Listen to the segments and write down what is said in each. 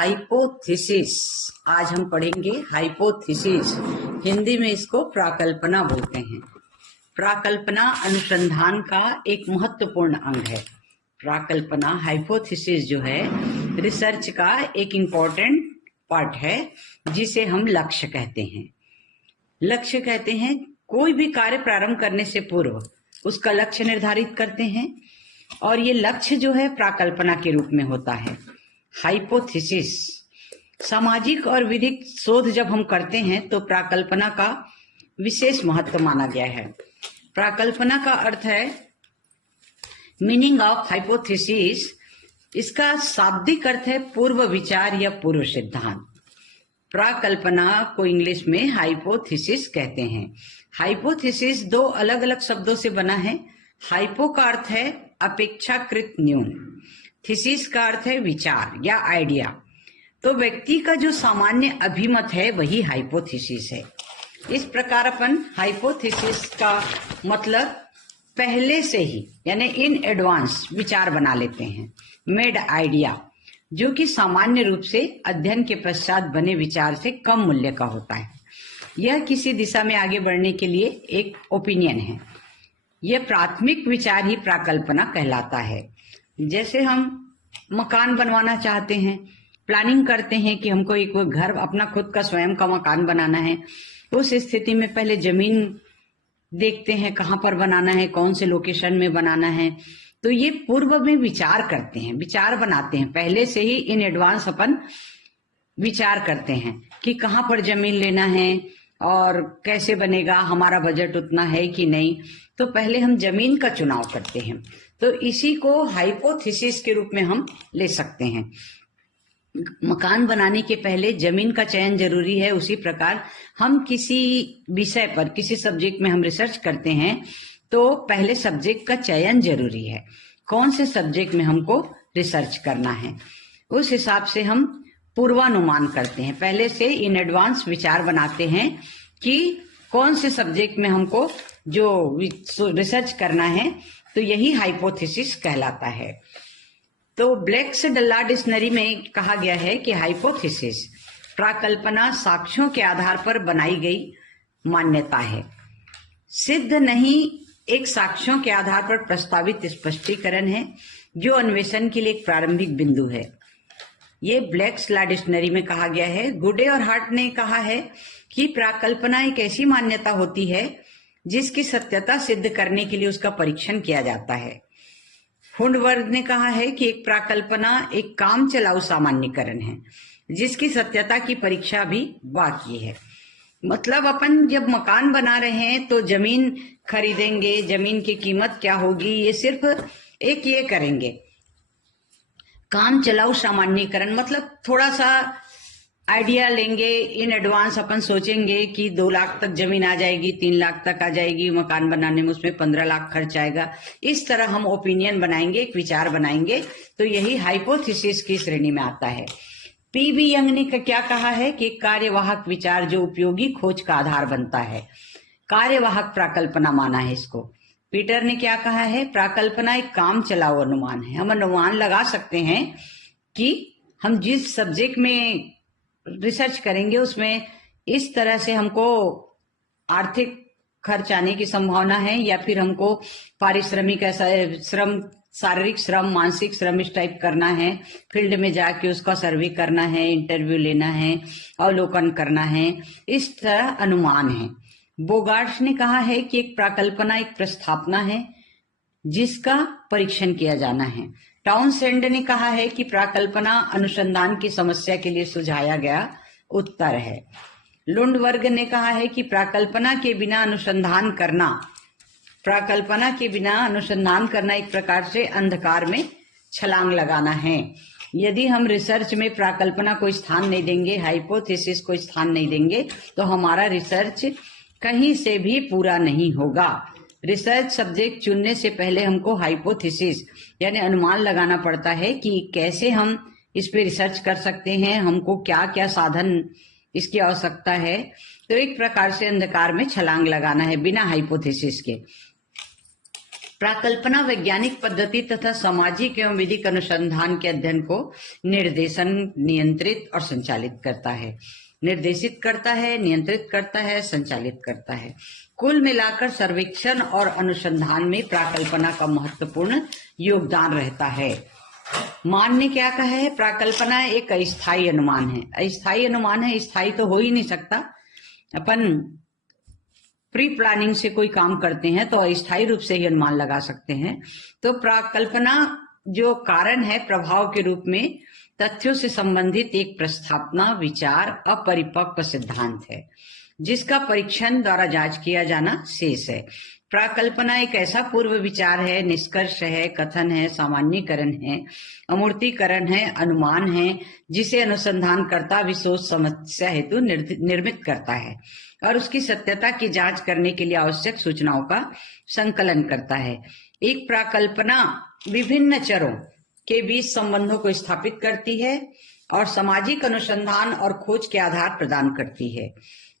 Hypothesis. आज हम पढ़ेंगे हाइपोथेसिस। हिंदी में इसको प्राकल्पना बोलते हैं। प्राकल्पना अनुसंधान का एक महत्वपूर्ण अंग है। प्राकल्पना हाइपोथेसिस जो है रिसर्च का एक इम्पोर्टेंट पार्ट है, जिसे हम लक्ष्य कहते हैं। लक्ष्य कहते हैं कोई भी कार्य प्रारंभ करने से पूर्व उसका लक्ष्य निर्धारित करते हैं, और ये लक्ष्य जो है प्राकल्पना के रूप में होता है। हाइपोथेसिस सामाजिक और विधिक शोध जब हम करते हैं तो प्राकल्पना का विशेष महत्व माना गया है। प्राकल्पना का अर्थ है मीनिंग ऑफ हाइपोथेसिस। इसका शाब्दिक अर्थ है पूर्व विचार या पूर्व सिद्धांत। प्राकल्पना को इंग्लिश में हाइपोथेसिस कहते हैं। हाइपोथेसिस दो अलग अलग शब्दों से बना है। हाइपो का अर्थ है अपेक्षाकृत न्यून, थीसिस का अर्थ है विचार या आइडिया। तो व्यक्ति का जो सामान्य अभिमत है वही हाइपोथेसिस है। इस प्रकार अपन हाइपोथेसिस का मतलब पहले से ही यानी इन एडवांस विचार बना लेते हैं। मेड आइडिया जो कि सामान्य रूप से अध्ययन के पश्चात बने विचार से कम मूल्य का होता है। यह किसी दिशा में आगे बढ़ने के लिए एक ओपिनियन है। यह प्राथमिक विचार ही प्राकल्पना कहलाता है। जैसे हम मकान बनवाना चाहते हैं, प्लानिंग करते हैं कि हमको एक घर, अपना खुद का स्वयं का मकान बनाना है। उस स्थिति में पहले जमीन देखते हैं कहाँ पर बनाना है, कौन से लोकेशन में बनाना है। तो ये पूर्व में विचार करते हैं, विचार बनाते हैं। पहले से ही इन एडवांस अपन विचार करते हैं कि कहाँ पर जमीन लेना है और कैसे बनेगा, हमारा बजट उतना है कि नहीं। तो पहले हम जमीन का चुनाव करते हैं। तो इसी को हाइपोथेसिस के रूप में हम ले सकते हैं। मकान बनाने के पहले जमीन का चयन जरूरी है। उसी प्रकार हम किसी विषय पर, किसी सब्जेक्ट में हम रिसर्च करते हैं तो पहले सब्जेक्ट का चयन जरूरी है। कौन से सब्जेक्ट में हमको रिसर्च करना है, उस हिसाब से हम पूर्वानुमान करते हैं। पहले से इन एडवांस विचार बनाते हैं कि कौन से सब्जेक्ट में हमको जो रिसर्च करना है। तो यही हाइपोथेसिस कहलाता है। तो ब्लैक्स डल्ला डिक्शनरी में कहा गया है कि हाइपोथेसिस प्राकल्पना साक्ष्यों के आधार पर बनाई गई मान्यता है, सिद्ध नहीं एक साक्ष्यों के आधार पर प्रस्तावित स्पष्टीकरण है जो अन्वेषण के लिए एक प्रारंभिक बिंदु है। ये ब्लैक्स लॉ डिक्शनरी में कहा गया है। गुडे और हार्ट ने कहा है कि प्राकल्पना एक ऐसी मान्यता होती है जिसकी सत्यता सिद्ध करने के लिए उसका परीक्षण किया जाता है। हुंडवर्ग ने कहा है कि एक प्राकल्पना एक काम चलाऊ सामान्यीकरण है जिसकी सत्यता की परीक्षा भी बाकी है। मतलब अपन जब मकान बना रहे हैं तो जमीन खरीदेंगे, जमीन की कीमत क्या होगी, ये सिर्फ एक ये करेंगे। काम चलाऊ सामान्यीकरण मतलब थोड़ा सा आइडिया लेंगे, इन एडवांस अपन सोचेंगे कि 2 लाख तक जमीन आ जाएगी, 3 लाख तक आ जाएगी, मकान बनाने में उसमें 15 लाख खर्च आएगा। इस तरह हम ओपिनियन बनाएंगे, एक विचार बनाएंगे। तो यही हाइपोथेसिस की श्रेणी में आता है। पीवी यंग ने क्या कहा है कि कार्यवाहक विचार जो उपयोगी खोज का आधार बनता है, कार्यवाहक प्राकल्पना माना है इसको। पीटर ने क्या कहा है, प्राकल्पना एक काम चलाऊ अनुमान है। हम अनुमान लगा सकते हैं कि हम जिस सब्जेक्ट में रिसर्च करेंगे उसमें इस तरह से हमको आर्थिक खर्च आने की संभावना है, या फिर हमको पारिश्रमिक श्रम, शारीरिक श्रम, मानसिक श्रम इस टाइप करना है। फील्ड में जाके उसका सर्वे करना है, इंटरव्यू लेना है, अवलोकन करना है। इस तरह अनुमान है। बोगार्ट्स ने कहा है कि एक प्राकल्पना एक प्रस्थापना है जिसका परीक्षण किया जाना है। टाउनसेंड ने कहा है कि प्राकल्पना अनुसंधान की समस्या के लिए सुझाया गया उत्तर है। लुंडवर्ग ने कहा है कि प्राकल्पना के बिना अनुसंधान करना एक प्रकार से अंधकार में छलांग लगाना है। यदि हम रिसर्च में प्राकल्पना को स्थान नहीं देंगे, हाइपोथेसिस को स्थान नहीं देंगे, तो हमारा रिसर्च कहीं से भी पूरा नहीं होगा। रिसर्च सब्जेक्ट चुनने से पहले हमको हाइपोथेसिस यानी अनुमान लगाना पड़ता है कि कैसे हम इस पे रिसर्च कर सकते हैं, हमको क्या क्या साधन इसकी आवश्यकता है। तो एक प्रकार से अंधकार में छलांग लगाना है बिना हाइपोथेसिस के। प्राकल्पना वैज्ञानिक पद्धति तथा सामाजिक एवं विधिक अनुसंधान के अध्ययन को निर्देशन, नियंत्रित और संचालित करता है। निर्देशित करता है, नियंत्रित करता है, संचालित करता है। कुल मिलाकर सर्वेक्षण और अनुसंधान में प्राकल्पना का महत्वपूर्ण योगदान रहता है। मान ने क्या कहा है? प्राकल्पना एक अस्थायी अनुमान है। अस्थायी अनुमान है, स्थायी तो हो ही नहीं सकता। अपन प्री प्लानिंग से कोई काम करते हैं तो अस्थायी रूप से ही अनुमान लगा सकते हैं। तो प्राकल्पना जो कारण है, प्रभाव के रूप में तथ्यों से संबंधित एक प्रस्थापना, विचार, अपरिपक्व सिद्धांत है जिसका परीक्षण द्वारा जांच किया जाना शेष है। प्राकल्पना एक ऐसा पूर्व विचार है, निष्कर्ष है, कथन है, सामान्यीकरण है, अमूर्तीकरण है, अनुमान है जिसे अनुसंधानकर्ता विशेष समस्या हेतु निर्मित करता है और उसकी सत्यता की जांच करने के लिए आवश्यक सूचनाओं का संकलन करता है। एक प्राकल्पना विभिन्न चरों के बीच संबंधों को स्थापित करती है और सामाजिक अनुसंधान और खोज के आधार प्रदान करती है।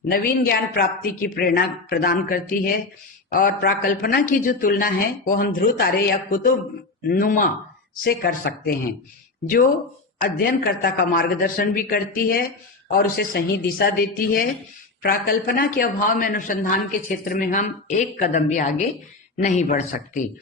नवीन ज्ञान प्राप्ति की प्रेरणा प्रदान करती है और प्राकल्पना की जो तुलना है वो हम ध्रुव तारे या कुतुब नुमा से कर सकते हैं, जो अध्ययनकर्ता का मार्गदर्शन भी करती है और उसे सही दिशा देती है। प्राकल्पना के अभाव में अनुसंधान के क्षेत्र में हम एक कदम भी आगे नहीं बढ़ सकते।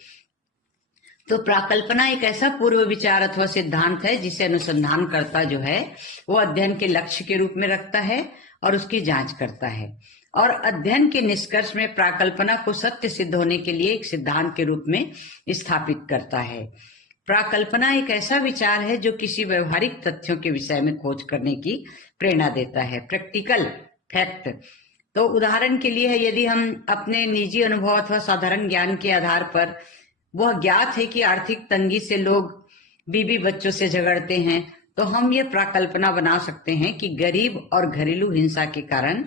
तो प्राकल्पना एक ऐसा पूर्व विचार अथवा सिद्धांत है जिसे अनुसंधानकर्ता जो है वो अध्ययन के लक्ष्य के रूप में रखता है और उसकी जांच करता है और अध्ययन के निष्कर्ष में प्राकल्पना को सत्य सिद्ध होने के लिए एक सिद्धांत के रूप में स्थापित करता है। प्राकल्पना एक ऐसा विचार है जो किसी व्यवहारिक तथ्यों के विषय में खोज करने की प्रेरणा देता है। प्रैक्टिकल फैक्ट तो उदाहरण के लिए है, यदि हम अपने निजी अनुभव अथवा साधारण ज्ञान के आधार पर वह ज्ञात है कि आर्थिक तंगी से लोग बीवी बच्चों से झगड़ते हैं, तो हम ये प्राकल्पना बना सकते हैं कि गरीब और घरेलू हिंसा के कारण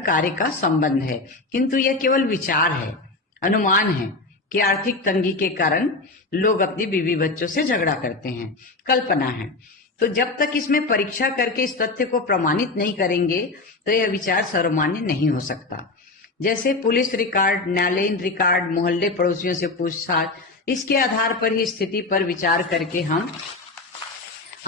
कार्य का संबंध है, किंतु यह केवल विचार है, अनुमान है कि आर्थिक तंगी के कारण लोग अपनी बीवी बच्चों से झगड़ा करते हैं, कल्पना है। तो जब तक इसमें परीक्षा करके इस तथ्य को प्रमाणित नहीं करेंगे तो यह विचार सर्वमान्य नहीं हो सकता। जैसे पुलिस रिकॉर्ड, न्यायालयीन रिकॉर्ड, मोहल्ले पड़ोसियों से पूछताछ, इसके आधार पर ही स्थिति पर विचार करके हम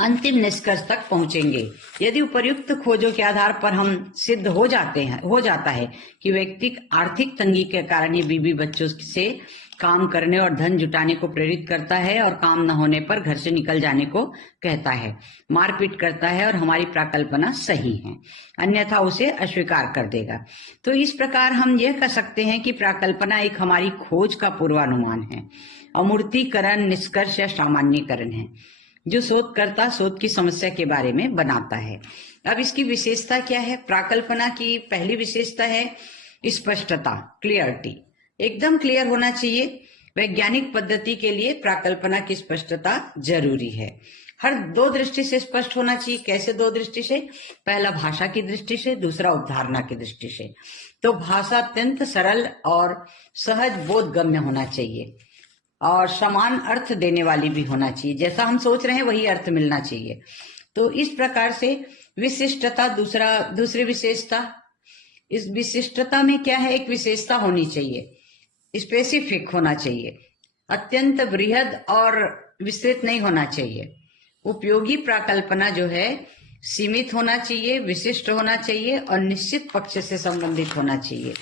अंतिम निष्कर्ष तक पहुंचेंगे। यदि उपर्युक्त खोजों के आधार पर हम सिद्ध हो जाता है कि व्यक्ति आर्थिक तंगी के कारण ही बीवी बच्चों से काम करने और धन जुटाने को प्रेरित करता है और काम न होने पर घर से निकल जाने को कहता है, मारपीट करता है और हमारी प्राकल्पना सही है, अन्यथा उसे अस्वीकार कर देगा, तो इस प्रकार हम यह कह सकते हैं कि प्राकल्पना एक हमारी खोज का पूर्वानुमान है, अमूर्तीकरण, निष्कर्ष या सामान्यीकरण है जो शोधकर्ता शोध की समस्या के बारे में बनाता है। अब इसकी विशेषता क्या है? प्राकल्पना की पहली विशेषता है स्पष्टता, क्लियरिटी, एकदम क्लियर होना चाहिए। वैज्ञानिक पद्धति के लिए प्राकल्पना की स्पष्टता जरूरी है, हर दो दृष्टि से स्पष्ट होना चाहिए। कैसे दो दृष्टि से? पहला भाषा की दृष्टि से, दूसरा उपधारणा की दृष्टि से। तो भाषा अत्यंत सरल और सहज बोधगम्य होना चाहिए और समान अर्थ देने वाली भी होना चाहिए, जैसा हम सोच रहे हैं वही अर्थ मिलना चाहिए। तो इस प्रकार से विशिष्टता दूसरी विशेषता, इस विशिष्टता में क्या है? एक विशेषता होनी चाहिए, स्पेसिफिक होना चाहिए, अत्यंत बृहद और विस्तृत नहीं होना चाहिए। उपयोगी प्राकल्पना जो है सीमित होना चाहिए, विशिष्ट होना चाहिए और निश्चित पक्ष से संबंधित होना चाहिए।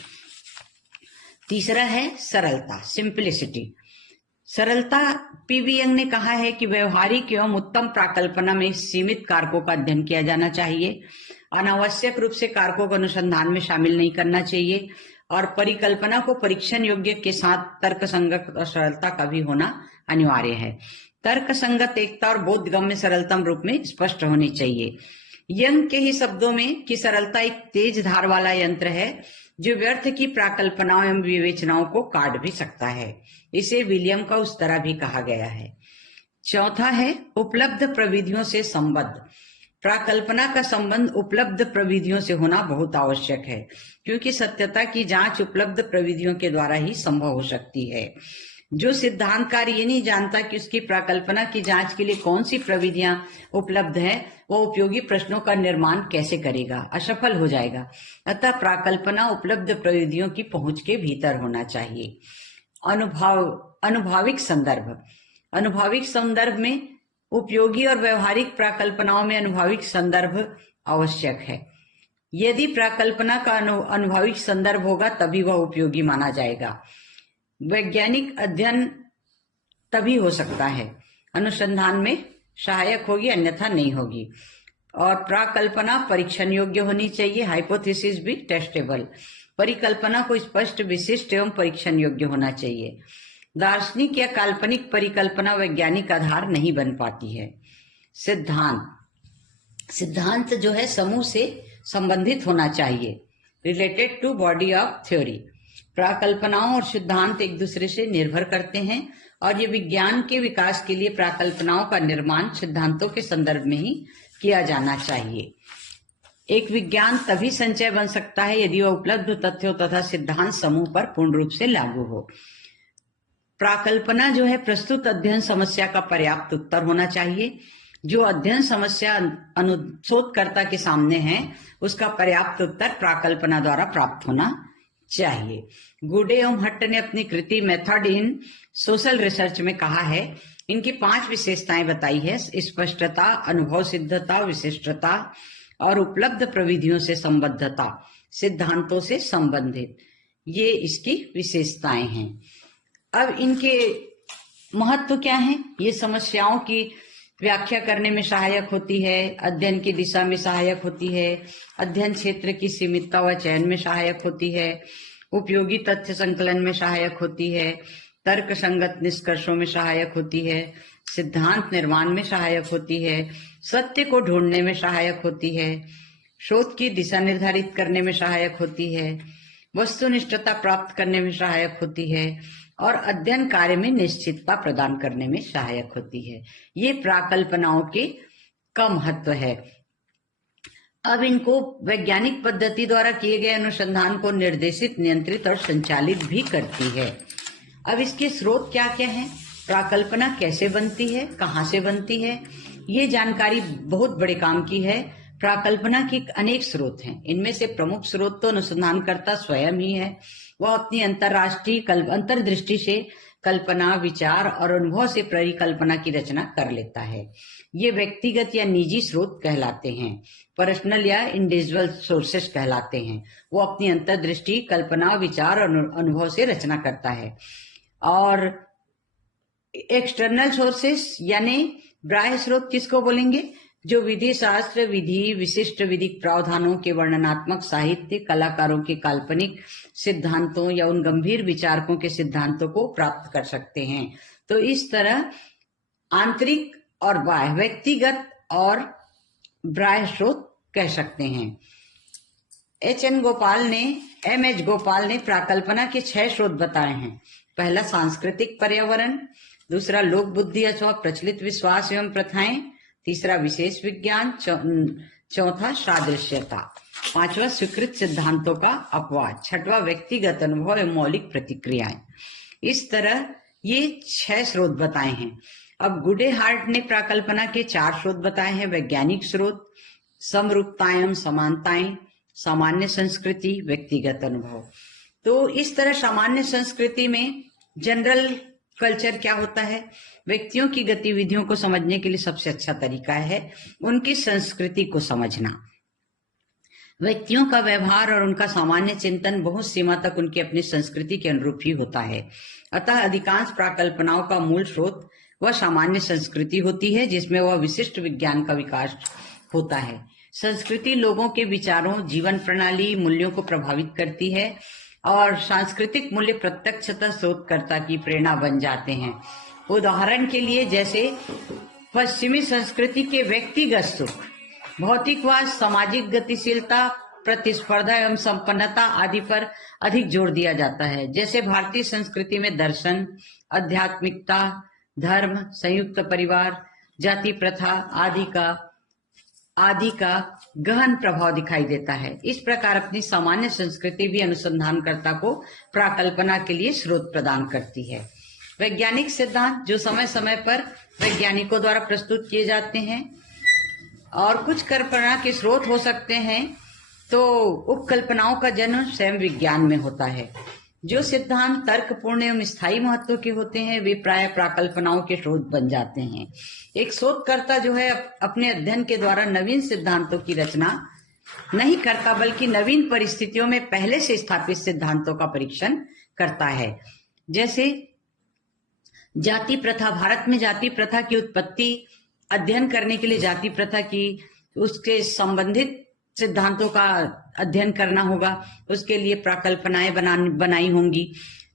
तीसरा है सरलता, सिंप्लिसिटी। सरलता, पीवी यंग ने कहा है कि व्यवहारिक एवं उत्तम प्राकल्पना में सीमित कारकों का अध्ययन किया जाना चाहिए, अनावश्यक रूप से कारकों को अनुसंधान में शामिल नहीं करना चाहिए और परिकल्पना को परीक्षण योग्य के साथ तर्कसंगत और सरलता का भी होना अनिवार्य है। तर्कसंगत, एकता और बोधगम्य सरलतम रूप में स्पष्ट होनी चाहिए। यंग के ही शब्दों में कि सरलता एक तेज धार वाला यंत्र है जो व्यर्थ की प्राकल्पनाओं एवं विवेचनाओं को काट भी सकता है। इसे विलियम का उस तरह भी कहा गया है। चौथा है उपलब्ध प्रविधियों से संबद्ध। प्राकल्पना का संबंध उपलब्ध प्रविधियों से होना बहुत आवश्यक है, क्योंकि सत्यता की जांच उपलब्ध प्रविधियों के द्वारा ही संभव हो सकती है। जो सिद्धांतकार ये नहीं जानता कि उसकी प्राकल्पना की जांच के लिए कौन सी प्रविधियां उपलब्ध है, वो उपयोगी प्रश्नों का निर्माण कैसे करेगा, असफल हो जाएगा। अतः प्राकल्पना उपलब्ध प्रविधियों की पहुंच के भीतर होना चाहिए। अनुभाविक संदर्भ। अनुभाविक संदर्भ में उपयोगी और व्यवहारिक प्राकल्पनाओं में अनुभाविक संदर्भ आवश्यक है। यदि प्राकल्पना का अनुभाविक संदर्भ होगा तभी वह उपयोगी माना जाएगा। वैज्ञानिक अध्ययन तभी हो सकता है, अनुसंधान में सहायक होगी, अन्यथा नहीं होगी। और प्राकल्पना परीक्षण योग्य होनी चाहिए, हाइपोथेसिस भी टेस्टेबल। परिकल्पना को स्पष्ट, विशिष्ट एवं परीक्षण योग्य होना चाहिए। दार्शनिक या काल्पनिक परिकल्पना वैज्ञानिक आधार नहीं बन पाती है। सिद्धांत जो है समूह से संबंधित होना चाहिए, related to body of theory. प्राकल्पनाओं और सिद्धांत एक दूसरे से निर्भर करते हैं और ये विज्ञान के विकास के लिए प्राकल्पनाओं का निर्माण सिद्धांतों के संदर्भ में ही किया जाना चाहिए। एक विज्ञान तभी संचय बन सकता है यदि वह उपलब्ध तथ्यों तथा सिद्धांत समूह पर पूर्ण रूप से लागू हो। प्राकल्पना जो है प्रस्तुत अध्ययन समस्या का पर्याप्त उत्तर होना चाहिए। जो अध्ययन समस्या अनुशोधकर्ता के सामने है उसका पर्याप्त उत्तर प्राकल्पना द्वारा प्राप्त होना चाहिए। गुडे एवं हट्ट ने अपनी कृति मेथड इन सोशल रिसर्च में कहा है, इनकी 5 विशेषताएं बताई है: स्पष्टता, अनुभव सिद्धता, विशिष्टता और उपलब्ध प्रविधियों से संबद्धता, सिद्धांतों से संबंधित। ये इसकी विशेषताएं हैं। अब इनके महत्व क्या है? ये समस्याओं की व्याख्या करने में सहायक होती है, अध्ययन की दिशा में सहायक होती है, अध्ययन क्षेत्र की सीमितता व चयन में सहायक होती है, उपयोगी तथ्य संकलन में सहायक होती है, तर्क संगत निष्कर्षों में सहायक होती है, सिद्धांत निर्माण में सहायक होती है, सत्य को ढूंढने में सहायक होती है, शोध की दिशा निर्धारित करने में सहायक होती है, वस्तुनिष्ठता प्राप्त करने में सहायक होती है और अध्ययन कार्य में निश्चितता प्रदान करने में सहायक होती है। ये प्राकल्पनाओं के का महत्व है। अब इनको वैज्ञानिक पद्धति द्वारा किए गए अनुसंधान को निर्देशित, नियंत्रित और संचालित भी करती है। अब इसके स्रोत क्या क्या हैं? प्राकल्पना कैसे बनती है, कहाँ से बनती है, ये जानकारी बहुत बड़े काम की है। प्राकल्पना के अनेक स्रोत हैं। इनमें से प्रमुख स्रोत तो अनुसंधानकर्ता स्वयं ही है। वह अपनी अंतर्दृष्टि से कल्पना, विचार और अनुभव से परिकल्पना की रचना कर लेता है। ये व्यक्तिगत या निजी स्रोत कहलाते हैं, पर्सनल या इंडिविजुअल सोर्सेस कहलाते हैं। वो अपनी अंतर्दृष्टि, कल्पना, विचार और अनुभव से रचना करता है। और एक्सटर्नल सोर्सेस यानी बाह्य स्रोत किसको बोलेंगे? जो विधि शास्त्र, विधि, विशिष्ट विधिक प्रावधानों के वर्णनात्मक साहित्य, कलाकारों के काल्पनिक सिद्धांतों या उन गंभीर विचारकों के सिद्धांतों को प्राप्त कर सकते हैं। तो इस तरह आंतरिक और बाह्य, व्यक्तिगत और बाह्य स्रोत कह सकते हैं। एम एच गोपाल ने प्राकल्पना के 6 स्रोत बताए हैं। पहला सांस्कृतिक पर्यावरण, दूसरा लोक बुद्धि अथवा प्रचलित विश्वास एवं प्रथाएं, तीसरा विशेष विज्ञान, चौथा सादृश्यता, पांचवा स्वीकृत सिद्धांतों का अपवाद, छठवां व्यक्तिगत अनुभव एवं मौलिक प्रतिक्रियाएं। इस तरह ये 6 स्रोत बताए हैं। अब गुडे हार्ट ने प्राकल्पना के 4 स्रोत बताए हैं। वैज्ञानिक स्रोत, समरूपताएं, समानताएं, सामान्य संस्कृति, व्यक्तिगत अनुभव। तो इस तरह सामान्य संस्कृति में जनरल कल्चर क्या होता है? व्यक्तियों की गतिविधियों को समझने के लिए सबसे अच्छा तरीका है उनकी संस्कृति को समझना। व्यक्तियों का व्यवहार और उनका सामान्य चिंतन बहुत सीमा तक उनकी अपनी संस्कृति के अनुरूप ही होता है। अतः अधिकांश प्राकल्पनाओं का मूल स्रोत वह सामान्य संस्कृति होती है जिसमें वह विशिष्ट विज्ञान का विकास होता है। संस्कृति लोगों के विचारों, जीवन प्रणाली, मूल्यों को प्रभावित करती है और सांस्कृतिक मूल्य प्रत्यक्षतः शोधकर्ता की प्रेरणा बन जाते हैं। उदाहरण के लिए जैसे पश्चिमी संस्कृति के व्यक्तिगत सुख, भौतिकवाद, सामाजिक गतिशीलता, प्रतिस्पर्धा एवं संपन्नता आदि पर अधिक जोर दिया जाता है। जैसे भारतीय संस्कृति में दर्शन, आध्यात्मिकता, धर्म, संयुक्त परिवार, जाति प्रथा आदि का गहन प्रभाव दिखाई देता है। इस प्रकार अपनी सामान्य संस्कृति भी अनुसंधानकर्ता को प्राकल्पना के लिए स्रोत प्रदान करती है। वैज्ञानिक सिद्धांत जो समय समय पर वैज्ञानिकों द्वारा प्रस्तुत किए जाते हैं और कुछ कल्पना के स्रोत हो सकते हैं, तो उपकल्पनाओं का जन्म स्वयं विज्ञान में होता है। जो सिद्धांत तर्कपूर्ण एवं स्थायी महत्व के होते हैं वे प्राय प्राकल्पनाओं के स्रोत बन जाते हैं। एक शोधकर्ता जो है अपने अध्ययन के द्वारा नवीन सिद्धांतों की रचना नहीं करता, बल्कि नवीन परिस्थितियों में पहले से स्थापित सिद्धांतों का परीक्षण करता है। जैसे जाति प्रथा, भारत में जाति प्रथा की उत्पत्ति अध्ययन करने के लिए जाति प्रथा की उसके संबंधित सिद्धांतों का अध्ययन करना होगा, उसके लिए प्राकल्पनाएं बनाई होंगी।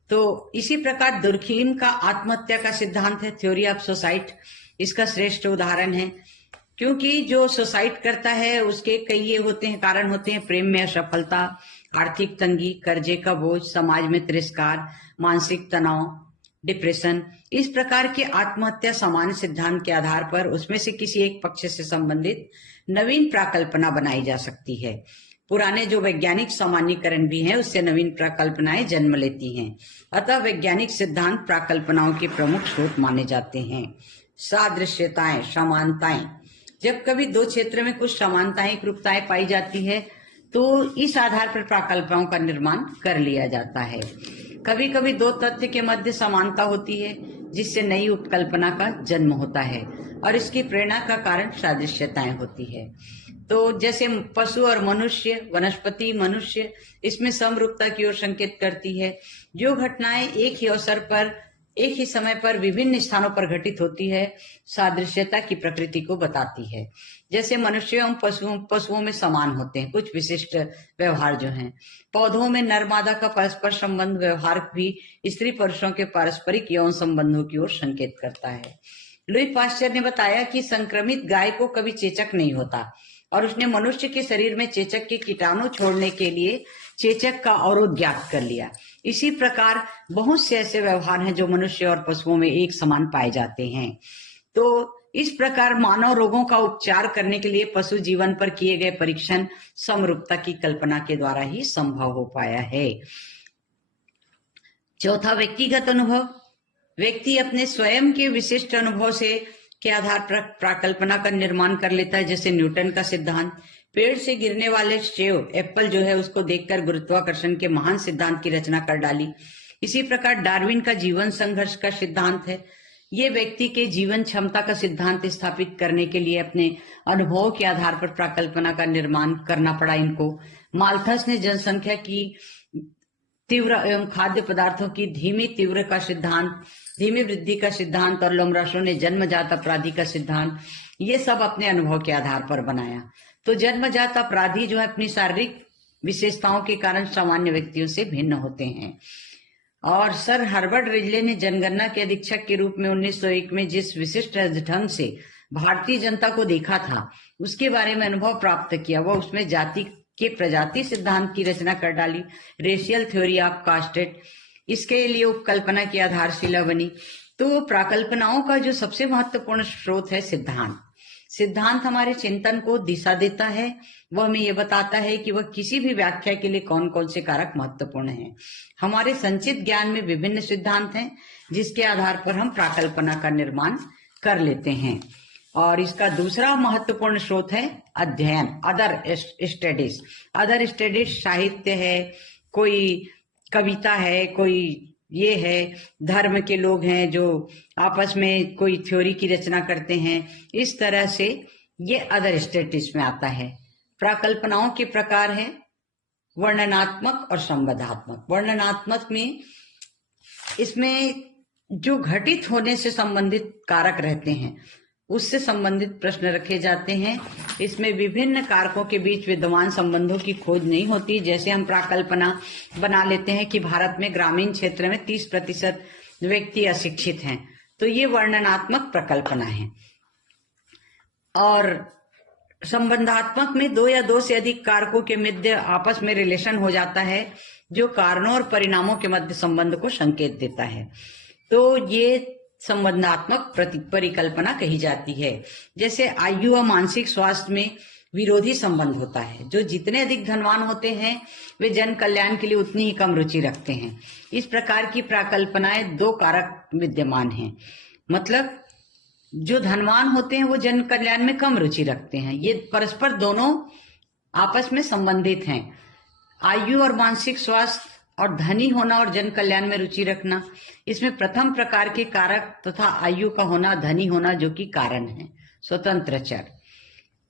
तो इसी प्रकार दुर्खीम का आत्महत्या का सिद्धांत है, थ्योरी ऑफ सुसाइड, इसका श्रेष्ठ उदाहरण है। क्योंकि जो सुसाइड करता है उसके कई ये होते हैं कारण होते हैं, प्रेम में असफलता, आर्थिक तंगी, कर्जे का बोझ, समाज में तिरस्कार, मानसिक तनाव, डिप्रेशन। इस प्रकार के आत्महत्या सामान्य सिद्धांत के आधार पर उसमें से किसी एक पक्ष से संबंधित नवीन प्राकल्पना बनाई जा सकती है। पुराने जो वैज्ञानिक सामान्यीकरण भी हैं उससे नवीन प्राकल्पनाएं जन्म लेती हैं। अतः वैज्ञानिक सिद्धांत प्राकल्पनाओं के प्रमुख स्रोत माने जाते हैं। सादृश्यताएं, समानताएं, जब कभी दो क्षेत्र में कुछ समानताएं, एकरूपताएं पाई जाती है तो इस आधार पर प्राकल्पनाओं का निर्माण कर लिया जाता है। कभी कभी दो तथ्य के मध्य समानता होती है जिससे नई उपकल्पना का जन्म होता है और इसकी प्रेरणा का कारण सादृश्यताएं होती है। तो जैसे पशु और मनुष्य, वनस्पति, मनुष्य, इसमें समरूपता की ओर संकेत करती है। जो घटनाएं एक ही अवसर पर एक ही समय पर विभिन्न स्थानों पर घटित होती है सादृश्यता की प्रकृति को बताती है। जैसे मनुष्य एवं पशुओं में समान होते हैं कुछ विशिष्ट व्यवहार जो हैं। पौधों में नर मादा का परस्पर संबंध व्यवहार भी स्त्री पुरुषों के पारस्परिक यौन संबंधों की ओर संकेत करता है। लुई पाश्चर ने बताया कि संक्रमित गाय को कभी चेचक नहीं होता और उसने मनुष्य के शरीर में चेचक के कीटाणु छोड़ने के लिए चेचक का अवरोध ज्ञात कर लिया। इसी प्रकार बहुत से ऐसे व्यवहार हैं जो मनुष्य और पशुओं में एक समान पाए जाते हैं। तो इस प्रकार मानव रोगों का उपचार करने के लिए पशु जीवन पर किए गए परीक्षण समरूपता की कल्पना के द्वारा ही संभव हो पाया है। चौथा, व्यक्तिगत अनुभव। व्यक्ति अपने स्वयं के विशिष्ट अनुभव से के आधार पर प्राकल्पना का निर्माण कर लेता है। जैसे न्यूटन का सिद्धांत, पेड़ से गिरने वाले सेब, एप्पल जो है उसको देखकर गुरुत्वाकर्षण के महान सिद्धांत की रचना कर डाली। इसी प्रकार डार्विन का जीवन संघर्ष का सिद्धांत है। ये व्यक्ति के जीवन क्षमता का सिद्धांत स्थापित करने के लिए अपने अनुभव के आधार पर प्राकल्पना का निर्माण करना पड़ा इनको। माल्थस ने जनसंख्या की तीव्र एवं खाद्य पदार्थों की धीमी वृद्धि का सिद्धांत और लोमराशो ने जन्मजात अपराधी का सिद्धांत, ये सब अपने अनुभव के आधार पर बनाया। तो जन्मजात अपराधी जो है अपनी शारीरिक विशेषताओं के कारण सामान्य व्यक्तियों से भिन्न होते हैं। और सर हर्बर्ट रिजले ने जनगणना के अधीक्षक के रूप में 1901 में जिस विशिष्ट ढंग से भारतीय जनता को देखा था उसके बारे में अनुभव प्राप्त किया, वह उसमें जाति के प्रजाति सिद्धांत की रचना कर डाली, रेशियल थ्योरी ऑफ कास्टेड, इसके लिए उपकल्पना की आधारशिला बनी। तो प्राकल्पनाओं का जो सबसे महत्वपूर्ण स्रोत है सिद्धांत। सिद्धांत हमारे चिंतन को दिशा देता है, वह हमें यह बताता है कि वह किसी भी व्याख्या के लिए कौन कौन से कारक महत्वपूर्ण हैं। हमारे संचित ज्ञान में विभिन्न सिद्धांत हैं जिसके आधार पर हम प्राकल्पना का निर्माण कर लेते हैं। और इसका दूसरा महत्वपूर्ण स्रोत है अध्ययन, अदर स्टडीज। अदर स्टडीज साहित्य है, कोई कविता है, कोई ये है, धर्म के लोग हैं जो आपस में कोई थ्योरी की रचना करते हैं। इस तरह से ये अदर स्टडीज में आता है। प्राकल्पनाओं के प्रकार है वर्णनात्मक और संबंधात्मक। वर्णनात्मक में इसमें जो घटित होने से संबंधित कारक रहते हैं उससे संबंधित प्रश्न रखे जाते हैं। इसमें विभिन्न कारकों के बीच विद्यमान संबंधों की खोज नहीं होती। जैसे हम प्राकल्पना बना लेते हैं कि भारत में ग्रामीण क्षेत्र में 30% व्यक्ति अशिक्षित हैं, तो ये वर्णनात्मक प्रकल्पना है। और संबंधात्मक में दो या दो से अधिक कारकों के मध्य आपस में रिलेशन हो जाता है जो कारणों और परिणामों के मध्य संबंध को संकेत देता है। तो ये संबंधात्मक परिकल्पना कही जाती है। जैसे आयु और मानसिक स्वास्थ्य में विरोधी संबंध होता है। जो जितने अधिक धनवान होते हैं वे जन कल्याण के लिए उतनी ही कम रुचि रखते हैं। इस प्रकार की प्राकल्पनाएं दो कारक विद्यमान हैं, मतलब जो धनवान होते हैं वो जन कल्याण में कम रुचि रखते हैं। ये परस्पर दोनों आपस में संबंधित हैं। आयु और मानसिक स्वास्थ्य और धनी होना और जन कल्याण में रुचि रखना। इसमें प्रथम प्रकार के कारक तथा आयु का होना, धनी होना जो कि कारण है, स्वतंत्र चर।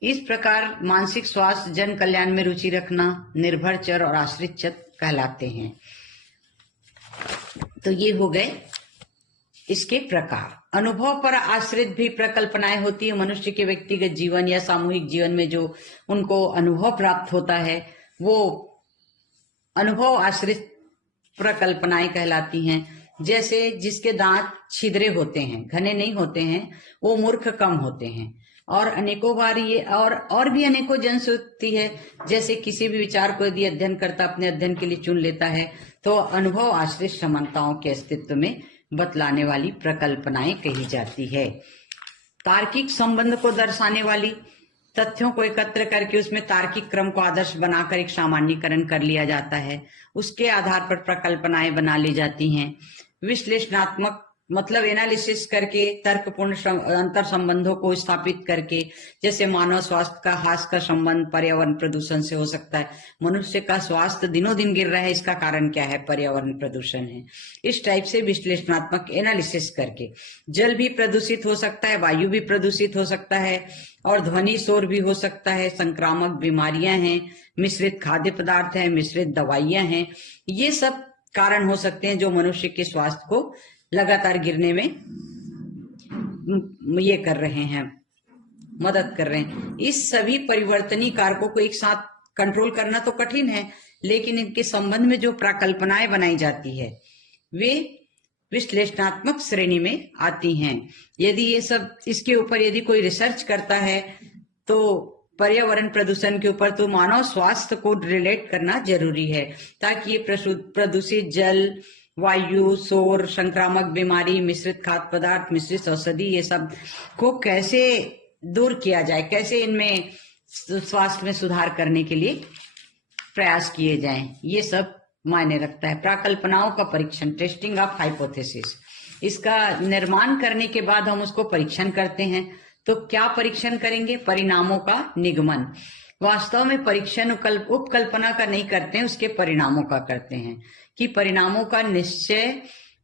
इस प्रकार मानसिक स्वास्थ्य, जन कल्याण में रुचि रखना, निर्भर चर और आश्रित चर कहलाते हैं। तो ये हो गए इसके प्रकार। अनुभव पर आश्रित भी प्रकल्पनाएं होती है। मनुष्य के व्यक्तिगत जीवन या सामूहिक जीवन में जो उनको अनुभव प्राप्त होता है वो अनुभव आश्रित प्रकल्पनाएं कहलाती हैं। जैसे जिसके दांत छिद्रे होते हैं, घने नहीं होते हैं, वो मूर्ख कम होते हैं। और अनेकों बार ये और भी अनेकों जन होती है। जैसे किसी भी विचार को यदि अध्ययनकर्ता अपने अध्ययन के लिए चुन लेता है तो अनुभव आश्रित समानताओं के अस्तित्व में बतलाने वाली प्रकल्पनाएं कही जाती है। तार्किक संबंध को दर्शाने वाली तथ्यों को एकत्र करके उसमें तार्किक क्रम को आदर्श बनाकर एक सामान्यीकरण कर लिया जाता है। उसके आधार पर प्रकल्पनाएं बना ली जाती हैं। विश्लेषणात्मक मतलब एनालिसिस करके तर्कपूर्ण अंतर संबंधों को स्थापित करके, जैसे मानव स्वास्थ्य का ह्रास का संबंध पर्यावरण प्रदूषण से हो सकता है। मनुष्य का स्वास्थ्य दिनों दिन गिर रहा है, इसका कारण क्या है? पर्यावरण प्रदूषण है। इस टाइप से विश्लेषणात्मक एनालिसिस करके जल भी प्रदूषित हो सकता है, वायु भी प्रदूषित हो सकता है और ध्वनि शोर भी हो सकता है। संक्रामक बीमारियां हैं, मिश्रित खाद्य पदार्थ हैं, मिश्रित दवाइयां हैं। ये सब कारण हो सकते हैं जो मनुष्य के स्वास्थ्य को लगातार गिरने में ये कर रहे हैं, मदद कर रहे हैं। इस सभी परिवर्तनीय कारकों को एक साथ कंट्रोल करना तो कठिन है, लेकिन इनके संबंध में जो प्रकल्पनाएं बनाई जाती है वे विश्लेषणात्मक श्रेणी में आती हैं। यदि ये सब इसके ऊपर यदि कोई रिसर्च करता है तो पर्यावरण प्रदूषण के ऊपर, तो मानव स्वास्थ्य को रिलेट करना जरूरी है, ताकि ये प्रदूषित जल, वायु, शोर, संक्रामक बीमारी, मिश्रित खाद्य पदार्थ, मिश्रित औषधि, ये सब को कैसे दूर किया जाए, कैसे इनमें स्वास्थ्य में सुधार करने के लिए प्रयास किए जाएं, ये सब मायने रखता है। प्रकल्पनाओं का परीक्षण, टेस्टिंग ऑफ हाइपोथेसिस। इसका निर्माण करने के बाद हम उसको परीक्षण करते हैं। तो क्या परीक्षण करेंगे? परिणामों का निगमन। वास्तव में परीक्षण उपकल्पना का नहीं करते हैं, उसके परिणामों का करते हैं कि परिणामों का निश्चय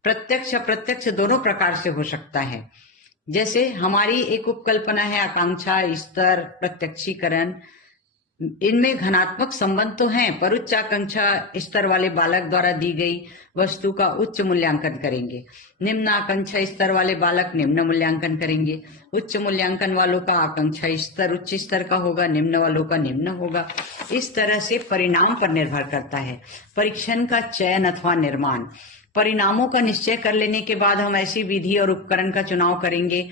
प्रत्यक्ष अप्रत्यक्ष दोनों प्रकार से हो सकता है। जैसे हमारी एक उपकल्पना है आकांक्षा, स्तर, प्रत्यक्षीकरण। इनमें घनात्मक संबंध तो हैं, पर उच्च आकांक्षा स्तर वाले बालक द्वारा दी गई वस्तु का उच्च मूल्यांकन करेंगे, निम्न आकांक्षा स्तर वाले बालक निम्न मूल्यांकन करेंगे। उच्च मूल्यांकन वालों का आकांक्षा स्तर उच्च स्तर का होगा, निम्न वालों का निम्न होगा। इस तरह से परिणाम पर निर्भर करता है परीक्षण का चयन अथवा निर्माण। परिणामों का निश्चय कर लेने के बाद हम ऐसी विधि और उपकरण का चुनाव करेंगे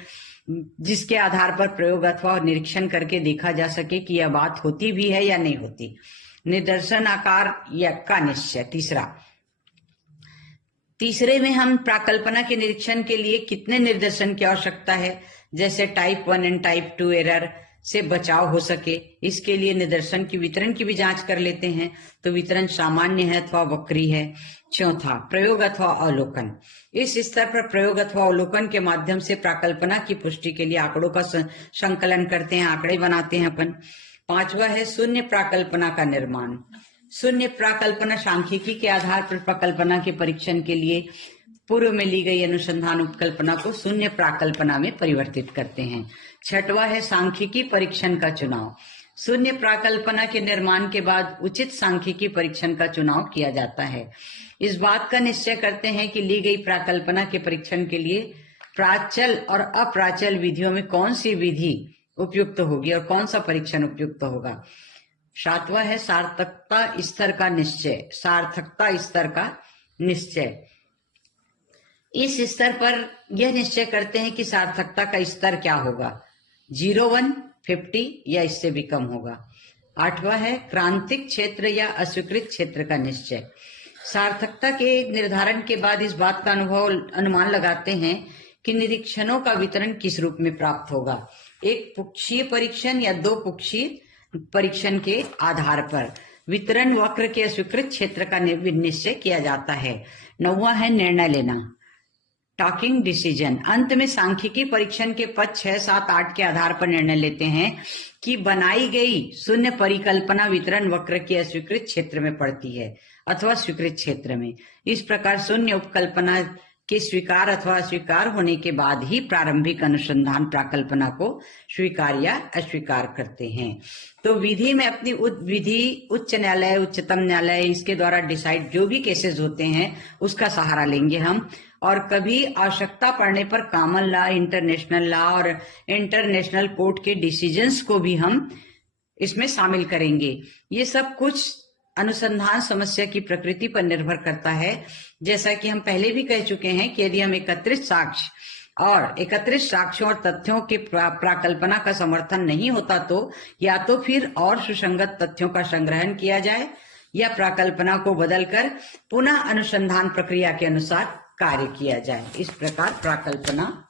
जिसके आधार पर प्रयोग अथवा निरीक्षण करके देखा जा सके कि यह बात होती भी है या नहीं होती। निदर्शन आकार या का निश्चय। तीसरे में हम प्राकल्पना के निरीक्षण के लिए कितने निदर्शन की आवश्यकता है, जैसे टाइप 1 एंड टाइप 2 एरर से बचाव हो सके, इसके लिए निदर्शन की वितरण की भी जांच कर लेते हैं। तो वितरण सामान्य है अथवा वक्री है। चौथा, प्रयोग अथवा अवलोकन। इस स्तर पर प्रयोग अथवा अवलोकन के माध्यम से प्राकल्पना की पुष्टि के लिए आंकड़ों का संकलन करते हैं, आंकड़े बनाते हैं अपन। पांचवा है शून्य प्राकल्पना का निर्माण। शून्य प्राकल्पना सांख्यिकी के आधार पर प्रकल्पना के परीक्षण के लिए पूर्व में ली गई अनुसंधान उपकल्पना को शून्य प्राकल्पना में परिवर्तित करते हैं। छठवां है सांख्यिकी परीक्षण का चुनाव। शून्य प्राकल्पना के निर्माण के बाद उचित सांख्यिकी परीक्षण का चुनाव किया जाता है। इस बात का निश्चय करते हैं कि ली गई प्राकल्पना के परीक्षण के लिए प्राचल और अप्राचल विधियों में कौन सी विधि उपयुक्त होगी और कौन सा परीक्षण उपयुक्त होगा। सातवां है सार्थकता स्तर का निश्चय। सार्थकता स्तर का निश्चय, इस स्तर पर यह निश्चय करते हैं कि सार्थकता का स्तर क्या होगा, 0, 1, 50 या इससे भी कम होगा। आठवां है क्रांतिक क्षेत्र या अस्वीकृत क्षेत्र का निश्चय। सार्थकता के निर्धारण के बाद इस बात का अनुमान लगाते हैं कि निरीक्षणों का वितरण किस रूप में प्राप्त होगा, एक पुक्षीय परीक्षण या 2 पुक्षीय परीक्षण के आधार पर वितरण वक्र के अस्वीकृत क्षेत्र का निश्चय किया जाता है। 9वां है निर्णय लेना। Talking decision. अंत में सांख्यिकी परीक्षण के पद 6, 7, 8 के आधार पर निर्णय लेते हैं कि बनाई गई शून्य परिकल्पना वितरण वक्र के अस्वीकृत क्षेत्र में पड़ती है अथवा स्वीकृत क्षेत्र में। इस प्रकार शून्य उपकल्पना के स्वीकार अथवा अस्वीकार होने के बाद ही प्रारंभिक अनुसंधान प्राकल्पना को स्वीकार या अस्वीकार करते हैं। तो विधि में अपनी विधि उच्च न्यायालय, उच्चतम न्यायालय, इसके द्वारा डिसाइड जो भी केसेस होते हैं उसका सहारा लेंगे हम, और कभी आवश्यकता पड़ने पर कॉमन लॉ, इंटरनेशनल लॉ और इंटरनेशनल कोर्ट के डिसीजंस को भी हम इसमें शामिल करेंगे। ये सब कुछ अनुसंधान समस्या की प्रकृति पर निर्भर करता है। जैसा कि हम पहले भी कह चुके हैं कि यदि हम एकत्रित साक्ष्यों और तथ्यों के प्राकल्पना का समर्थन नहीं होता तो या तो फिर और सुसंगत तथ्यों का संग्रहण किया जाए या प्राकल्पना को बदलकर पुनः अनुसंधान प्रक्रिया के अनुसार कार्य किया जाए। इस प्रकार प्राकल्पना